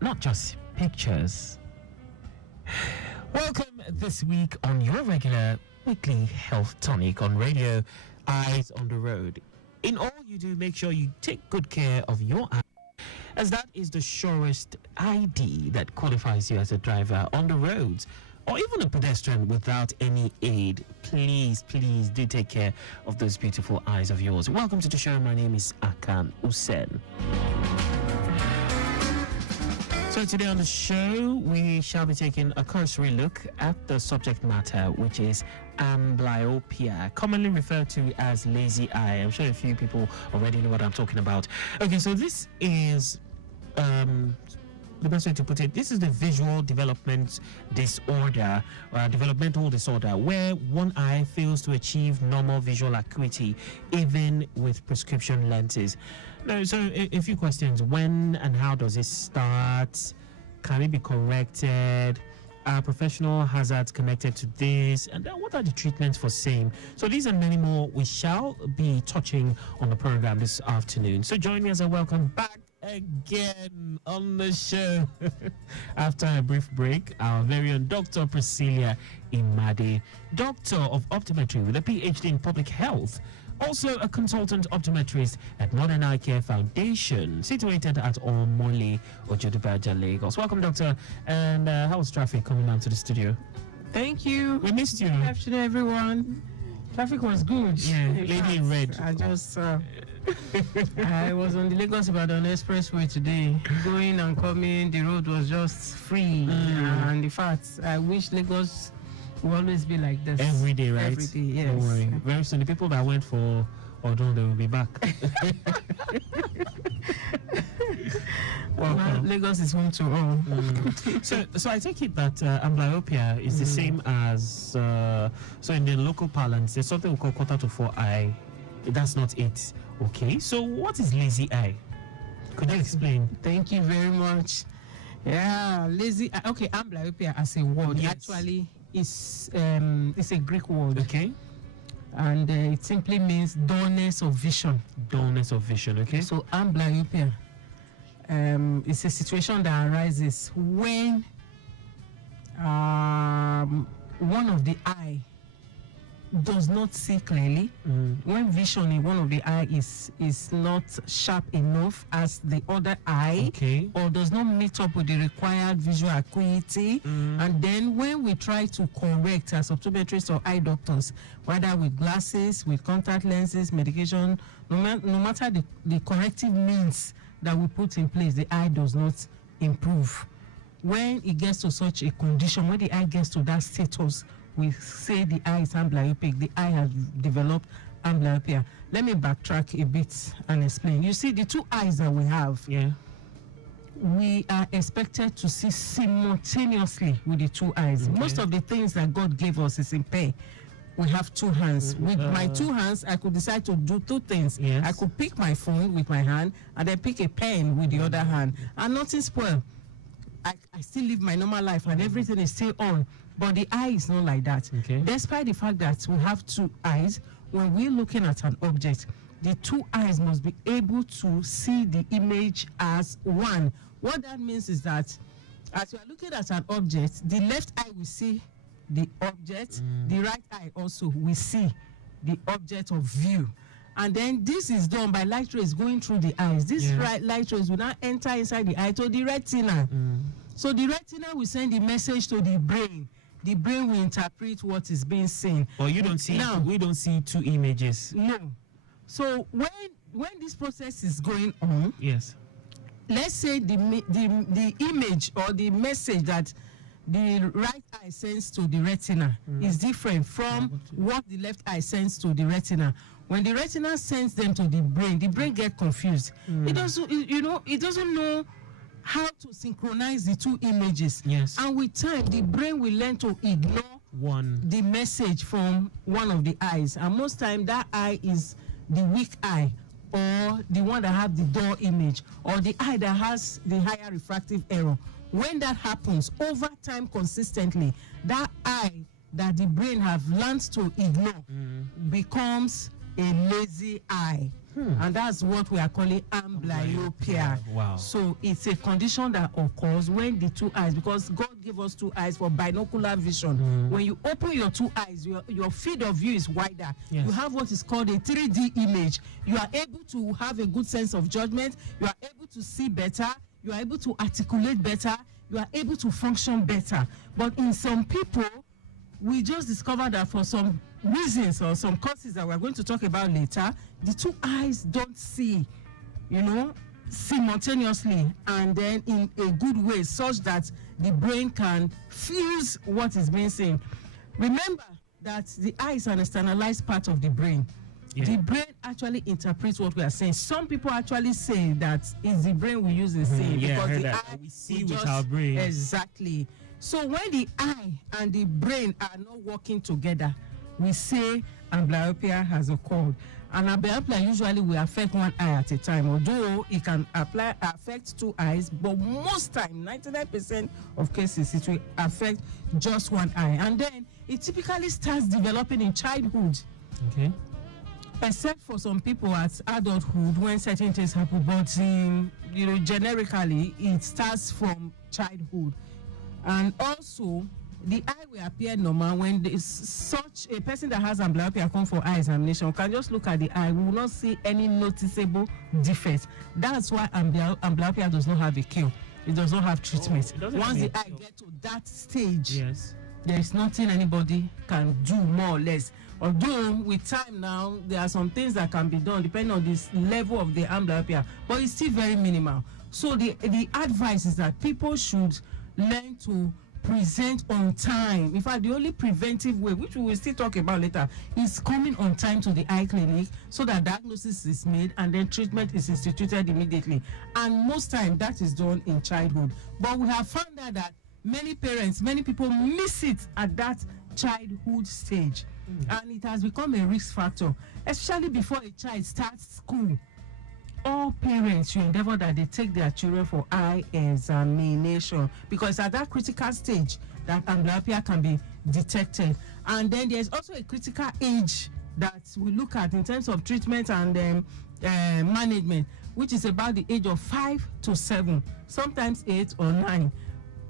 not just pictures. Welcome this week on your regular weekly health tonic on radio, Eyes on the Road. In all you do, make sure you take good care of your eyes, as that is the surest ID that qualifies you as a driver on the roads or even a pedestrian without any aid. Please do take care of those beautiful eyes of yours. Welcome to the show. My name is Akan Hussein. So today on the show, we shall be taking a cursory look at the subject matter, which is amblyopia, commonly referred to as lazy eye. I'm sure a few people already know what I'm talking about. Okay, so this is the best way to put it, this is the visual development disorder, developmental disorder, where one eye fails to achieve normal visual acuity, even with prescription lenses. Now, so a few questions. When and how does it start? Can it be corrected? Are professional hazards connected to this? And then what are the treatments for same? So these and many more we shall be touching on the program this afternoon. So join me as I welcome back again on the show after a brief break, our very own Dr. Priscilia Imade, Doctor of Optometry with a PhD in Public Health, also a consultant optometrist at Modern Eye Care Foundation, situated at Omole, Ojodubaja, Lagos. Welcome, Doctor. And how was traffic coming down to the studio? Thank you. We missed you. Good afternoon, everyone. Traffic was good. Yeah, lady in red. I just I was on the Lagos-Ibadan Expressway today, going and coming. The road was just free, and in fact, I wish Lagos will always be like this. Every day, right? Every day, yes. Don't worry. Very soon, the people that went for Odon, they will be back. Well, Lagos is home to all. So I take it that amblyopia is the same as so in the local parlance, there's something we call quarter to four eye. That's not it. Okay. So what is lazy eye? Could you explain? Thank you very much. Yeah, lazy eye. Okay, amblyopia as a word actually is it's a Greek word. Okay. And it simply means dullness of vision. Dullness of vision. Okay. So amblyopia is a situation that arises when one of the eye does not see clearly, when vision in one of the eye is not sharp enough as the other eye, okay, or does not meet up with the required visual acuity, and then when we try to correct as optometrists or eye doctors, whether with glasses, with contact lenses, medication, no matter the corrective means that we put in place, the eye does not improve. When it gets to such a condition, when the eye gets to that status, we say the eye is amblyopic, the eye has developed amblyopia. Let me backtrack a bit and explain. You see, the two eyes that we have, we are expected to see simultaneously with the two eyes. Okay. Most of the things that God gave us is in pair. We have two hands. With my two hands, I could decide to do two things. Yes. I could pick my phone with my hand and then pick a pen with the other hand, and nothing spoil. I still live my normal life and everything is still on. But the eye is not like that. Okay. Despite the fact that we have two eyes, when we're looking at an object, the two eyes must be able to see the image as one. What that means is that as you are looking at an object, the left eye will see the object, the right eye also will see the object of view. And then this is done by light rays going through the eyes. These light rays will now enter inside the eye to the retina. So the retina will send the message to the brain. The brain will interpret what is being seen. Or you don't see, now, we don't see two images. No. So when this process is going on, yes, let's say the image or the message that the right eye sends to the retina is different from what the left eye sends to the retina. When the retina sends them to the brain gets confused. It doesn't know how to synchronize the two images. Yes. And with time, the brain will learn to ignore the message from one of the eyes. And most time, that eye is the weak eye, or the one that has the dull image, or the eye that has the higher refractive error. When that happens over time consistently, that eye that the brain have learned to ignore becomes a lazy eye. And that's what we are calling amblyopia. Wow. So it's a condition that occurs when the two eyes, because God gave us two eyes for binocular vision. When you open your two eyes, your field of view is wider. Yes. You have what is called a 3D image. You are able to have a good sense of judgment. You are able to see better. You are able to articulate better. You are able to function better. But in some people, we just discovered that for some reasons or some causes that we're going to talk about later, the two eyes don't see, simultaneously and then in a good way, such that the brain can fuse what is being seen. Remember that the eye is an externalized part of the brain. Yeah. The brain actually interprets what we are saying. Some people actually say that it's the brain we use to see, because the eye we see with our brain. Exactly. So when the eye and the brain are not working together, we say amblyopia has occurred. And amblyopia usually will affect one eye at a time, although it can affect two eyes, but most time, 99% of cases, it will affect just one eye. And then it typically starts developing in childhood. Okay. Except for some people at adulthood when certain things happen, but generically it starts from childhood. And also the eye will appear normal when there is such a person that has amblyopia come for eye examination. Can just look at the eye, we will not see any noticeable defects. That's why amblyopia does not have a cure. It does not have treatment. Once the eye gets to that stage, yes, there is nothing anybody can do, more or less. Although with time now, there are some things that can be done depending on this level of the amblyopia, but it's still very minimal. So the advice is that people should learn to present on time. In fact, the only preventive way, which we will still talk about later, is coming on time to the eye clinic so that diagnosis is made and then treatment is instituted immediately. And most time that is done in childhood. But we have found out that many parents, many people miss it at that childhood stage. And it has become a risk factor, especially before a child starts school. All parents should endeavor that they take their children for eye examination, because at that critical stage that amblyopia can be detected. And then there's also a critical age that we look at in terms of treatment and management, which is about the age of 5 to 7, sometimes 8 or 9.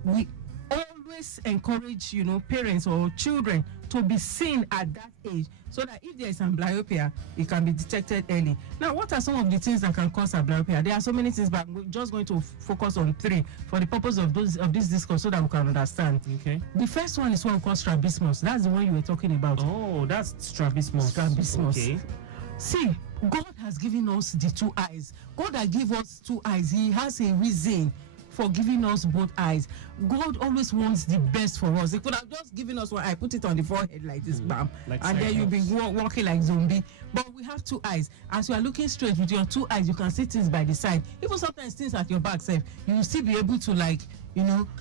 We always encourage parents or children to be seen at that age, so that if there is amblyopia, it can be detected early. Now, what are some of the things that can cause amblyopia? There are so many things, but we're just going to focus on 3 for the purpose of this discourse, so that we can understand. Okay. The first one is what we call strabismus. That's the one you were talking about. Oh, that's strabismus. Strabismus. Okay. See, God has given us the 2 eyes. God has given us 2 eyes. He has a reason for giving us both eyes. God always wants the best for us. He could have just given us one eye, put it on the forehead like this, bam, like and then you'll be walking like zombie. But we have 2 eyes. As you are looking straight with your 2 eyes, you can see things by the side. Even sometimes things at your back, you will still be able to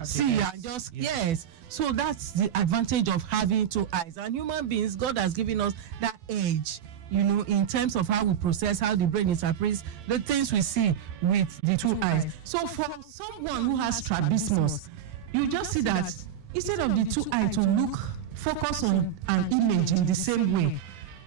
see and just yes. So that's the advantage of having 2 eyes. And human beings, God has given us that edge, in terms of how we process, how the brain interprets the things we see with the 2 eyes. So for someone who has strabismus, you just see that instead of the 2 eyes to focus on an image in the same way,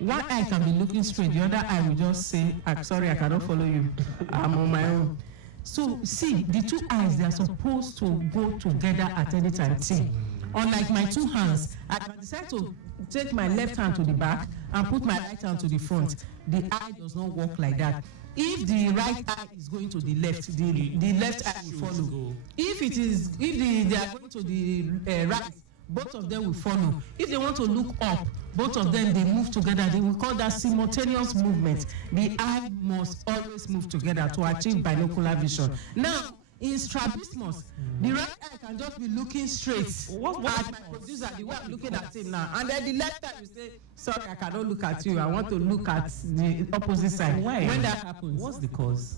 one eye can be looking straight, the other eye will just say, sorry, I cannot follow you, I'm on my own. So see, the 2 eyes, they are supposed to go together at any time. See, unlike my 2 hands, I can decide to take my left hand to the back and put my right hand to the front. The eye does not work like that. If the right eye is going to the left, the left eye will follow. If they are going to the right, both of them will follow. If they want to look up, both of them, they move together. They will call that simultaneous movement. The eye must always move together to achieve binocular vision. Now, in strabismus, the right eye can just be looking straight at my producer, the way I'm looking at him now. And then the left eye will say, sorry, I cannot look at you. I want to look at the opposite side. Why? When that happens, what's the cause?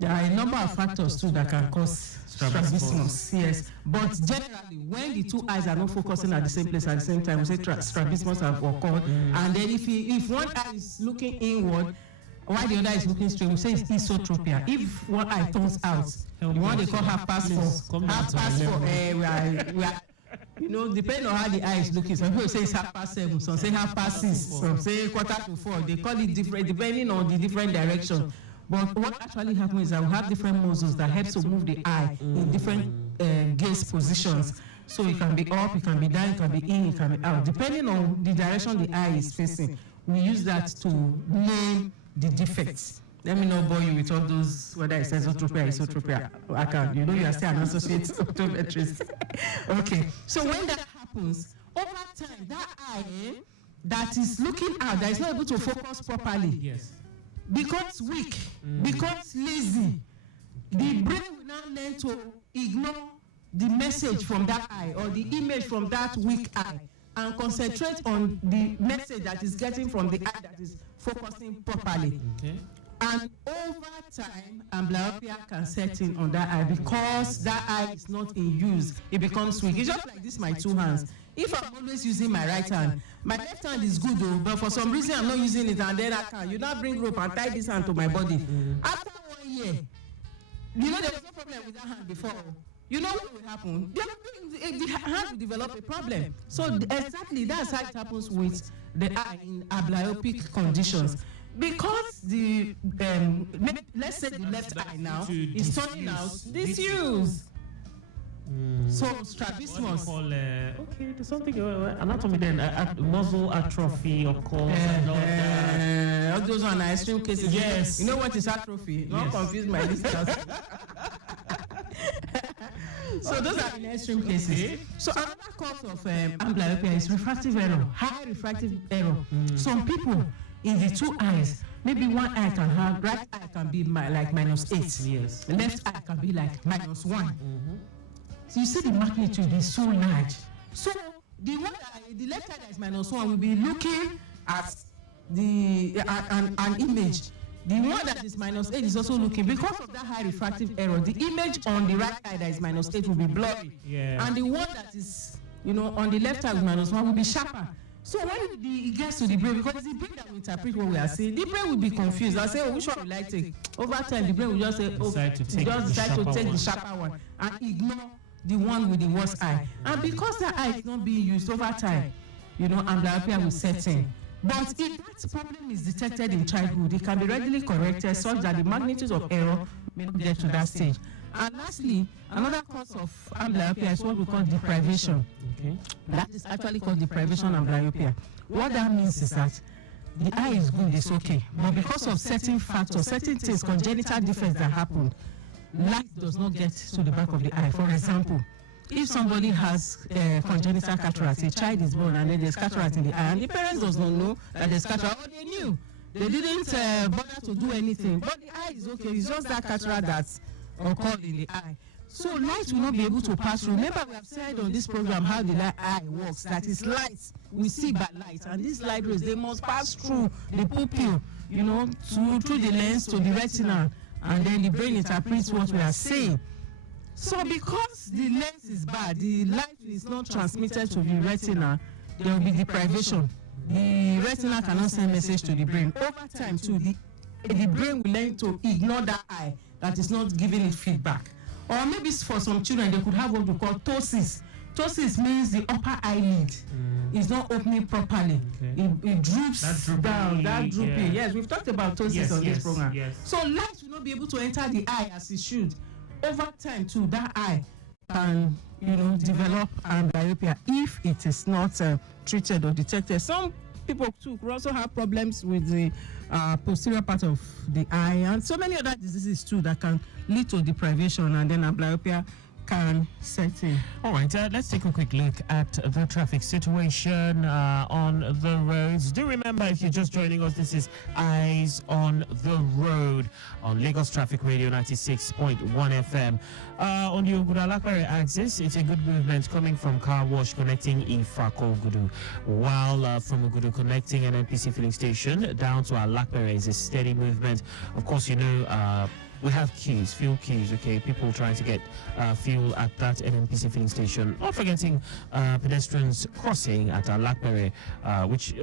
There are a number of factors too that can cause strabismus. Yes. But generally, when the 2 eyes are not focusing at the same place at the same time, we say strabismus have occurred. And then if one eye is looking inward, while the other is looking straight, we say it's esotropia. If one eye turns out, the one they call half past 4, we are You know, depending on how the eye is looking. Some people say it's 7:30, some say 6:30, some say 3:45. They call it different depending on the different direction. But what actually happens is that we have different muscles that help to move the eye in different gaze positions. So it can be up, it can be down, it can be in, it can be out. Depending on the direction the eye is facing, we use that to name the defects. Let me not bore you with all those, whether it's esotropia, isotropia. I can, you know, you are still an associate optometrist. Okay, so when that happens, over time, that eye that is looking out, that is not able to focus properly, becomes weak, becomes lazy. The brain will now learn to ignore the message from that eye or the image from that weak eye and concentrate on the message that is getting from the eye that is focusing properly. Okay. And over time, amblyopia can set in on that eye because that eye is not in use. It becomes weak. It's just like this, my two hands. If I'm always using my right hand, my left hand is good though, but for some reason I'm not using it, and then I can. You now bring rope and tie this hand to my body. After 1 year, you know there was no problem with that hand before. You know what will happen? The hand will develop a problem. So exactly that's how it happens with the eye in amblyopic conditions. Because the let's say the left eye now is turning out disuse. So strabismus. Okay, there's something anatomy then. Muscle atrophy, of course. And all that. All those are extreme cases. Yes. You know what is atrophy? Don't confuse my listeners. So those are in extreme cases. So another cause of amblyopia is refractive error, high refractive error. Some people in the two eyes, maybe one eye can have, right eye can be like -8. Yes. Left eye can be like -1. So you see the magnitude is so large. So the left eye that is -1 will be looking at an image. The one that is -8 is also looking, because of that high refractive error, the image on the right eye that is -8 will be blurry. Yeah. And the one that is, you know, on the left eye with -1 will be sharper. So when it gets to the brain, because it's the brain that will interpret what we are seeing, the brain will be confused. I'll say, oh, which one will I take? Over time, the brain will just say, oh, decide to take the sharper one and ignore the one with the worst eye. And because that eye is not being used over time, you know, amblyopia will set in. But if that problem is detected in childhood, it can be readily corrected such that the magnitude of error may not get to that stage. And lastly, another cause of amblyopia is what we call deprivation. Okay. That is actually called deprivation amblyopia. What that means is that the eye is good, it's okay, but because of certain factors, certain things, congenital defects that happen, light does not get to the back of the eye. For example, if somebody has congenital cataract, a child is born and then there's cataract in the eye, and the parents does not know that there's cataract, or they knew, they didn't bother to do anything, but the eye is okay, it's just that cataract that's occurred in the eye. So light will not be able to pass through. Remember, we have said on this program how the eye works, that is light, we see by light, and these light rays, they must pass through the pupil, you know, through the lens to the retina, and then the brain interprets what we are saying. So because the lens is bad, the light is not transmitted to the retina, there will be deprivation. The retina cannot send message to the brain. Over time too, the brain will learn to ignore that eye that is not giving it feedback. Or maybe for some children, they could have what we call ptosis. Ptosis means the upper eyelid is not opening properly. Okay. It droops down, that droopy. Yeah. Yes, we've talked about ptosis on this program. Yes. So light will not be able to enter the eye as it should. Over time too, that eye can, you know, develop amblyopia if it is not treated or detected. Some people too could also have problems with the posterior part of the eye, and so many other diseases too that can lead to deprivation, and then amblyopia can set in. All right, let's take a quick look at the traffic situation on the roads. Do remember, if you're just joining us, this is Eyes on the Road on Lagos Traffic Radio 96.1 FM. On the Ogudu-Alapere axis, it's a good movement coming from Car Wash connecting Ifako-Ogudu, while from Ogudu connecting an NPC filling station down to Alapere is a steady movement. Of course, you know, we have queues, fuel queues, okay, people trying to get fuel at that NNPC filling station, not forgetting pedestrians crossing at Alapere, which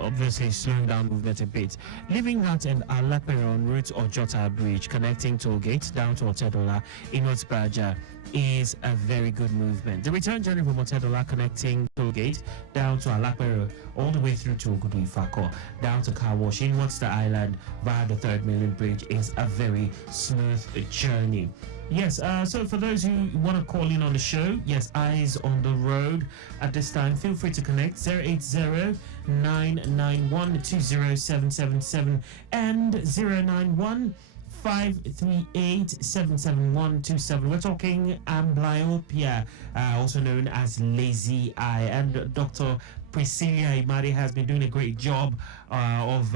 obviously is slowing down movement a bit. Leaving that and Alapere on route Ojota Bridge connecting Tollgate down to Otedola in Otsbaja is a very good movement. The return journey from Otedola connecting Tollgate down to Alapere all the way through to Ogudu Ifako down to Car Wash inwards to the island via the 3rd Mainland Bridge is a very smooth journey. Yes, so for those who want to call in on the show, yes, eyes on the road at this time, feel free to connect 080-991-20777 and 091-538-77127. We're talking amblyopia, also known as lazy eye, and Dr. Priscilia Imade has been doing a great job of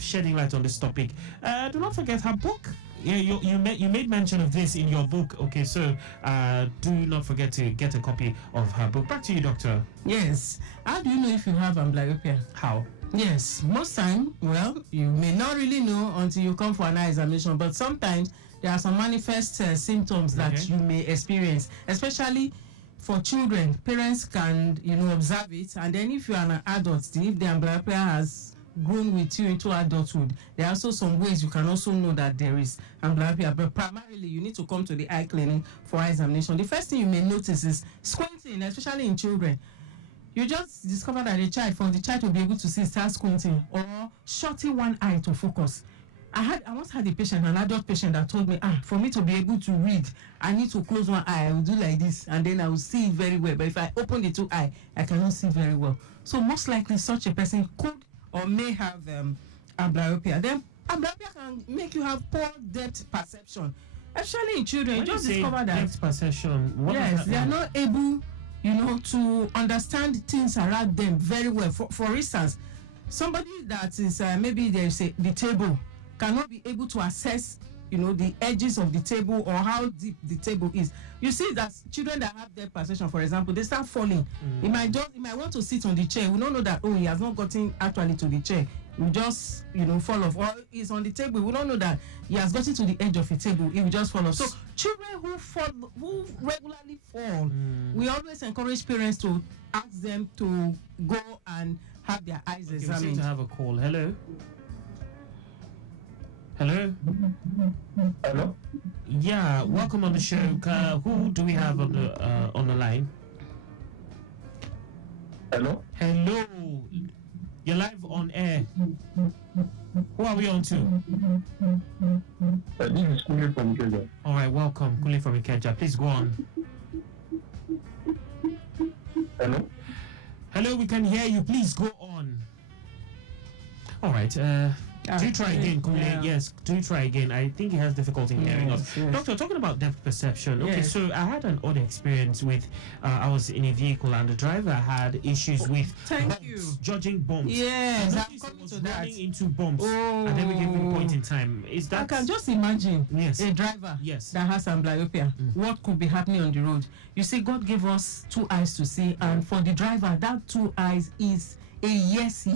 shedding light on this topic. Do not forget her book. Yeah, you made mention of this in your book. Okay, so do not forget to get a copy of her book. Back to you, Doctor. Yes. How do you know if you have amblyopia? How? Yes, most time, well, you may not really know until you come for an eye examination, but sometimes there are some manifest symptoms that you may experience, especially for children. Parents can, observe it, and then if you are an adult, if the amblyopia has grown with you into adulthood, there are also some ways you can also know that there is amblyopia, but primarily you need to come to the eye clinic for eye examination. The first thing you may notice is squinting, especially in children. You just discover that for the child to be able to see, start squinting or shutting one eye to focus. I once had a patient, an adult patient, that told me, for me to be able to read, I need to close one eye. I will do like this, and then I will see it very well. But if I open the two eye, I cannot see very well. So most likely, such a person could or may have amblyopia. Then amblyopia can make you have poor depth perception, especially in children. When you just you say discover that depth perception, what yes, they are not able, to understand things around them very well. For instance, somebody that is maybe the table cannot be able to assess the edges of the table or how deep the table is. You see that children that have depth perception, for example, they start falling. He might want to sit on the chair. We don't know that he has not gotten actually to the chair. He will just fall off, or he's on the table. We don't know that he has gotten to the edge of the table. He will just fall off. So children who regularly fall, we always encourage parents to ask them to go and have their eyes examined. We seem to have a call. Hello. Hello? Hello? Yeah, welcome on the show. Who do we have on the line? Hello? Hello. You're live on air. Who are we on to? This is Kule from Ikeja. All right, welcome. Kule from Ikeja. Please go on. Hello? Hello, we can hear you. Please go on. All right. Do try again, Kule. Yeah. Yes, do try again. I think he has difficulty in hearing us. Yes. Doctor, talking about depth perception. Okay, Yes. so I had an odd experience with, I was in a vehicle and the driver had issues with Thank bumps, you. judging bumps. Yes, I I'm noticed he coming was to that. running into bumps at every given point in time. Is I that... can just imagine Yes. a driver Yes. that has amblyopia. What could be happening on the road? You see, God gave us two eyes to see, and for the driver, that two eyes is a yes.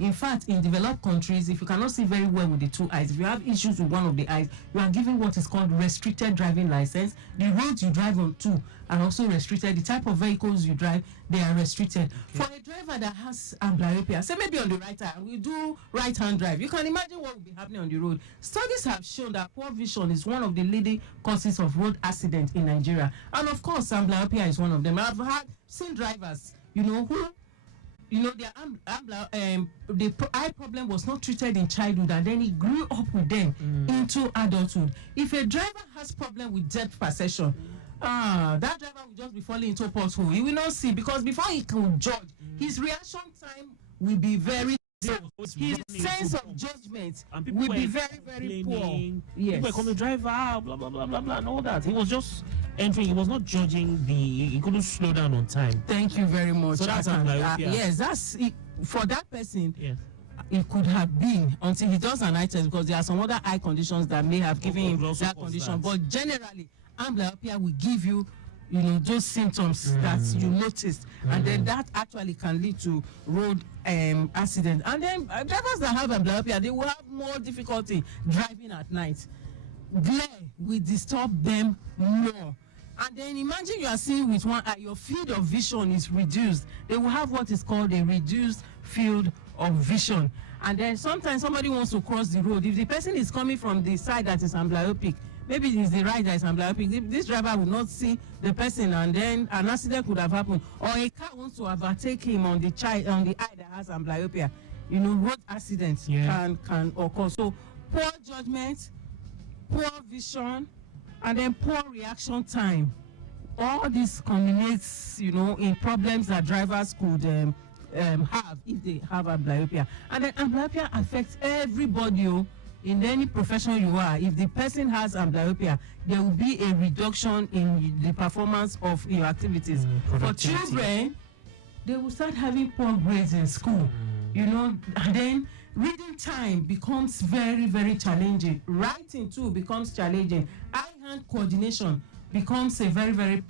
In fact, in developed countries, if you cannot see very well with the two eyes, if you have issues with one of the eyes, you are given what is called restricted driving license. The roads you drive on too are also restricted. The type of vehicles you drive, they are restricted. For a driver that has amblyopia, say maybe on the right eye, we do right-hand drive, you can imagine what will be happening on the road. Studies have shown that poor vision is one of the leading causes of road accidents in Nigeria. And of course, amblyopia is one of them. I've seen drivers, who their the eye problem was not treated in childhood, and then it grew up with them into adulthood. If a driver has problem with depth perception, that driver will just be falling into a pothole. He will not see, because before he can judge, his reaction time will be very zero. His sense of judgment will be very, very poor. Yes. People were coming, driver, blah, blah, blah, blah, blah, and all that. He was just entering. He was not judging he couldn't slow down on time. Thank you very much. So that's amblyopia. Yes, that's it. For that person. Yes. It could have been until he does an eye test, because there are some other eye conditions that may have given him that condition. That. But generally, amblyopia will give you, those symptoms that you noticed, and then that actually can lead to road accident. And then drivers that have amblyopia, they will have more difficulty driving at night. glare will disturb them more. And then imagine you are seeing with one eye, your field of vision is reduced. They will have what is called a reduced field of vision. And then sometimes somebody wants to cross the road. If the person is coming from the side that is amblyopic, maybe it is the right that is amblyopic, this driver will not see the person, and then an accident could have happened. Or a car wants to overtake him on the eye that has amblyopia. You know, road accidents can occur. So poor judgment, poor vision, and then poor reaction time. All this culminates, you know, in problems that drivers could have if they have amblyopia. And then amblyopia affects everybody in any profession you are. If the person has amblyopia, there will be a reduction in the performance of your activities. For children, they will start having poor grades in school, you know, and then reading time becomes very, very challenging. Writing too becomes challenging. Eye-hand coordination becomes a very, very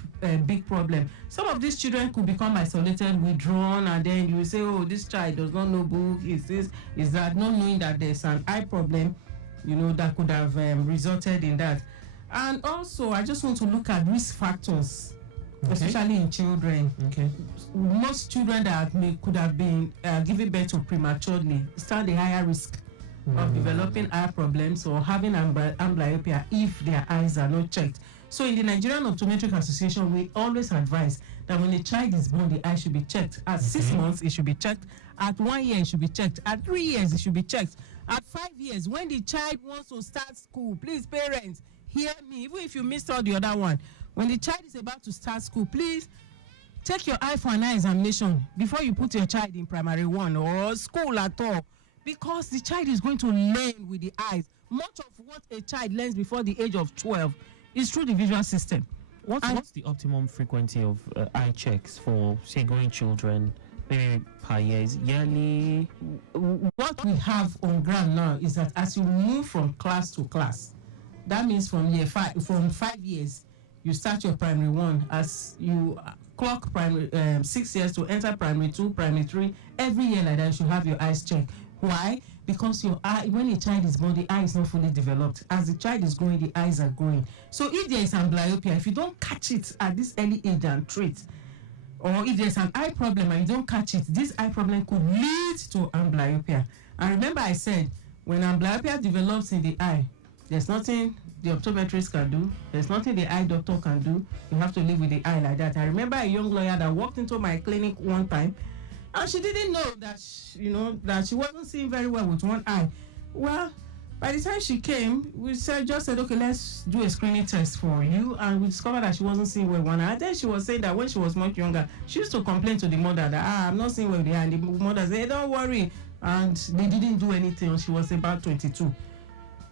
big problem. Some of these children could become isolated, withdrawn, and then you will say, oh, this child does not know book, is this, is that, not knowing that there's an eye problem, you know, that could have resulted in that. And also, I just want to look at risk factors, especially in children. Most children that could have been given birth to prematurely stand a higher risk of developing eye problems or having amblyopia if their eyes are not checked. So in the Nigerian Optometric Association, we always advise that when a child is born, the eye should be checked. At 6 months, it should be checked. At 1 year, it should be checked. At 3 years, it should be checked. At 5 years, when the child wants to start school, please, parents, hear me, even if you missed all the other one. When the child is about to start school, please take your eye for an eye examination before you put your child in primary 1 or school at all, because the child is going to learn with the eyes. Much of what a child learns before the age of 12 is through the visual system. What's the optimum frequency of eye checks for, say, growing children? Maybe per year, is yearly? What we have on ground now is that as you move from class to class, that means from 5 years, you start your primary 1. As you clock primary 6 years to enter primary 2, primary 3, every year like that, you should have your eyes checked. Why? Because your eye, when a child is born, the eye is not fully developed. As the child is growing, the eyes are growing. So if there is amblyopia, if you don't catch it at this early age and treat, or if there's an eye problem and you don't catch it, this eye problem could lead to amblyopia. And remember I said, when amblyopia develops in the eye, there's nothing the optometrist can do. There's nothing the eye doctor can do. You have to live with the eye like that. I remember a young lawyer that walked into my clinic one time, and she didn't know that, that she wasn't seeing very well with one eye. Well, by the time she came, we just said, okay, let's do a screening test for you. And we discovered that she wasn't seeing well with one eye. And then she was saying that when she was much younger, she used to complain to the mother that, I'm not seeing well with the eye. And the mother said, hey, don't worry. And they didn't do anything. She was about 22.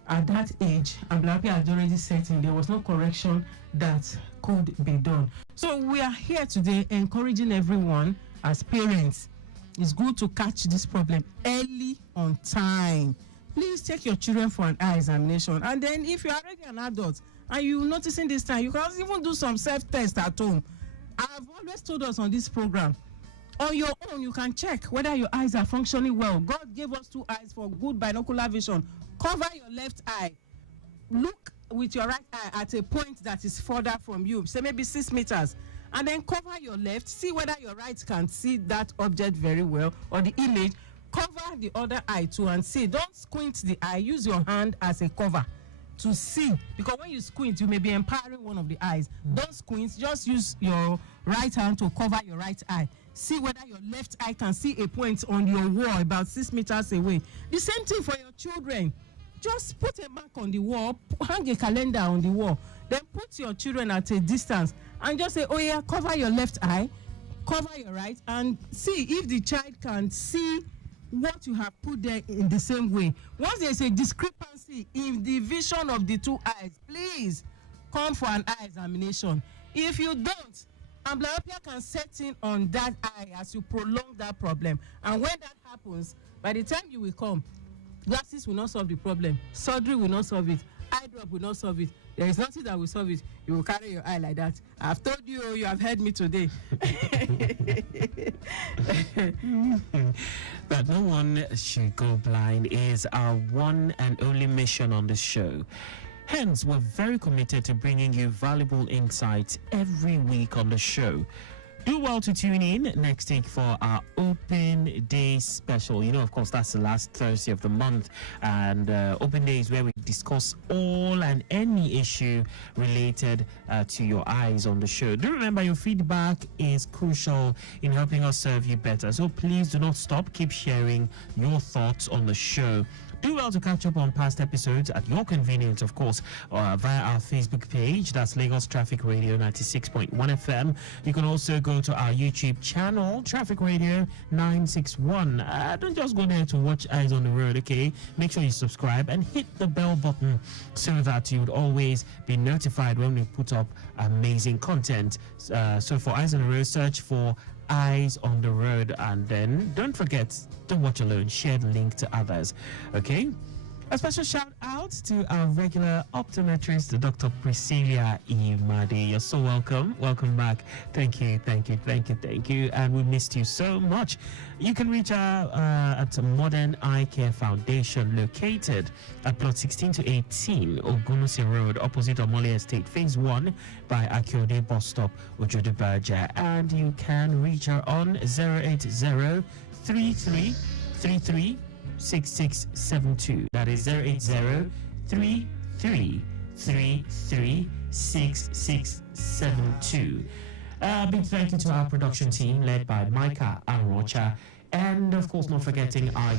At that age, amblyopia had already set in. There was no correction that could be done. So we are here today encouraging everyone as parents. It's good to catch this problem early on time. Please take your children for an eye examination. And then if you're already an adult and you're noticing this time, you can even do some self-test at home. I've always told us on this program, on your own, you can check whether your eyes are functioning well. God gave us 2 eyes for good binocular vision. Cover your left eye. Look with your right eye at a point that is further from you, say maybe 6 meters. And then cover your left, see whether your right can see that object very well or the image. Cover the other eye too and see. Don't squint the eye. Use your hand as a cover to see. Because when you squint, you may be empowering one of the eyes. Don't squint. Just use your right hand to cover your right eye. See whether your left eye can see a point on your wall about 6 meters away. The same thing for your children. Just put a mark on the wall, hang a calendar on the wall, then put your children at a distance and just say, oh yeah, cover your left eye, cover your right, and see if the child can see what you have put there in the same way. Once there's a discrepancy in the vision of the 2 eyes, please come for an eye examination. If you don't, amblyopia can set in on that eye as you prolong that problem. And when that happens, by the time you will come, glasses will not solve the problem. Surgery will not solve it. Eye drop will not solve it. There is nothing that will solve it. You will carry your eye like that. I've told you, you have heard me today. That no one should go blind is our one and only mission on the show. Hence, we're very committed to bringing you valuable insights every week on the show. Do well to tune in next week for our Open Day special. You know, of course, that's the last Thursday of the month. And Open Day is where we discuss all and any issue related to your eyes on the show. Do remember, your feedback is crucial in helping us serve you better. So please do not stop. Keep sharing your thoughts on the show. Do well to catch up on past episodes at your convenience, of course, via our Facebook page. That's Lagos Traffic Radio 96.1 FM. You can also go to our YouTube channel, Traffic Radio 961. Don't just go there to watch Eyes on the Road, okay? Make sure you subscribe and hit the bell button so that you would always be notified when we put up amazing content. So for Eyes on the Road, search for Eyes on the Road, and then don't forget, don't watch alone, share the link to others. Okay, a special shout out to our regular optometrist, Dr. Priscilia Imade. You're so welcome back. Thank you, and we missed you so much. You can reach her at Modern Eye Care Foundation, located at plot 16 to 18 Ogunusi Road, opposite Omole Estate, phase 1 by Akiode bus stop, Ojodu Berger. And you can reach her on 080-3333-6672. That is 080-3333-6672. Big thank you to our production team led by Micah Arocha, and of course not forgetting our